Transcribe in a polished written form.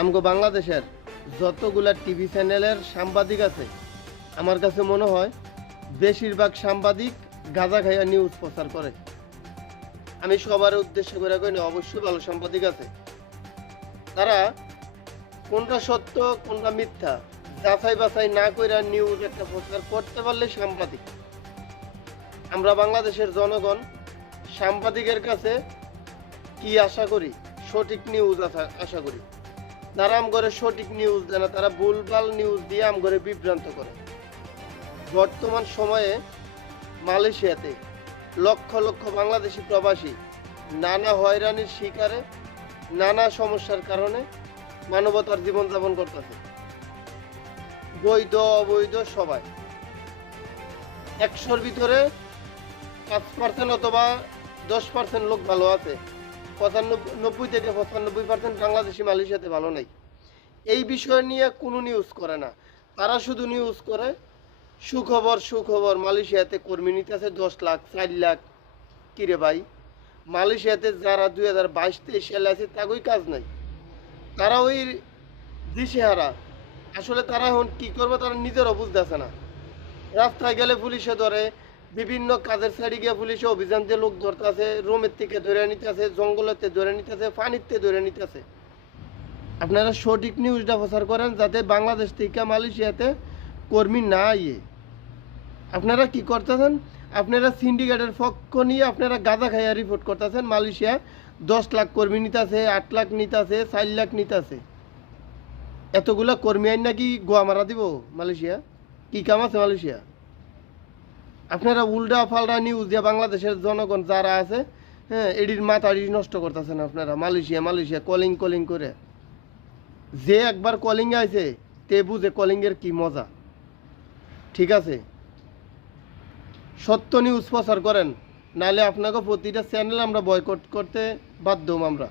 আমগো বাংলাদেশের যতগুলা টিভি চ্যানেলের সাংবাদিক আছে আমার কাছে মনে হয় বেশিরভাগ সাংবাদিক গাঁজা খাইয়া নিউজ প্রচার করে। আমি সবার উদ্দেশ্য করে কই না, অবশ্যই ভালো সাংবাদিক আছে, তারা কোনটা সত্য কোনটা মিথ্যা যাচাই বাছাই না কইরা নিউজ একটা প্রচার করতে পারলে সাংবাদিক। আমরা বাংলাদেশের জনগণ সাংবাদিকের কাছে কি আশা করি? সঠিক নিউজ আশা করি। তারা আমগরে সঠিক নিউজ দেয় না, তারা ভুলভাল নিউজ দিয়ে আমগরে বিভ্রান্ত করে। বর্তমান সময়ে মালয়েশিয়াতে লক্ষ লক্ষ বাংলাদেশি প্রবাসী নানা হয়রানির শিকারে, নানা সমস্যার কারণে মানবতার জীবনযাপন করতেছে। বৈধ অবৈধ সবাই। 100-র ভিতরে 5% অথবা 10% লোক ভালো আছে, 90 থেকে 95% বাংলাদেশি মালয়েশিয়াতে ভালো নাই। এই বিষয় নিয়ে কোনো নিউজ করে না, তারা শুধু নিউজ করে সুখবর সুখবর। মালয়েশিয়াতে কর্মী নিতে আছে 10 লাখ 4 লাখ। কিরে ভাই, মালয়েশিয়াতে যারা 2022-23 সালে আছে তাগোই কাজ নাই, তারা ওই দিশেহারা। আসলে তারা এখন কি করবে তারা নিজেরও বুঝতেছে না। রাস্তায় গেলে পুলিশে ধরে, বিভিন্ন কাজের সাইডে গিয়ে পুলিশে অভিযান দিয়ে লোক ধরতেছে, রোমের থেকে ধরে নিতেছে, জঙ্গলেতে ধরে নিতেছে, পানিতে ধরে নিতেছে। আপনারা সঠিক নিউজটা প্রচার করেন যাতে বাংলাদেশ থেকে মালয়েশিয়াতে কর্মী না আইয়ে। আপনারা কি করতেছেন? আপনারা সিন্ডিকেটের পক্ষ নিয়ে আপনারা গাঁজা খাইয়া রিপোর্ট করতেছেন মালয়েশিয়া 10 লাখ কর্মী নিতেছে, 8 লাখ নিতেছে, 4 লাখ নিতেছে। এতগুলা কর্মী আইন নাকি গোয়া মারা দিব মালয়েশিয়া? কি কাম আছে মালয়েশিয়া? আপনারা উল্টা ফাল্টা নিউজ দিয়ে বাংলাদেশের জনগণ যারা আছে, হ্যাঁ, এডির মাথাড়ি নষ্ট করতেছেন আপনারা। মালয়েশিয়া মালয়েশিয়া কলিং কলিং করে, যে একবার কলিং আইছে তে বুঝে কলিংয়ের কি মজা। ঠিক আছে, সত্য নিউজ প্রচার করেন, নাহলে আপনাকে প্রতিটা চ্যানেল আমরা বয়কট করতে বাধ্য আমরা।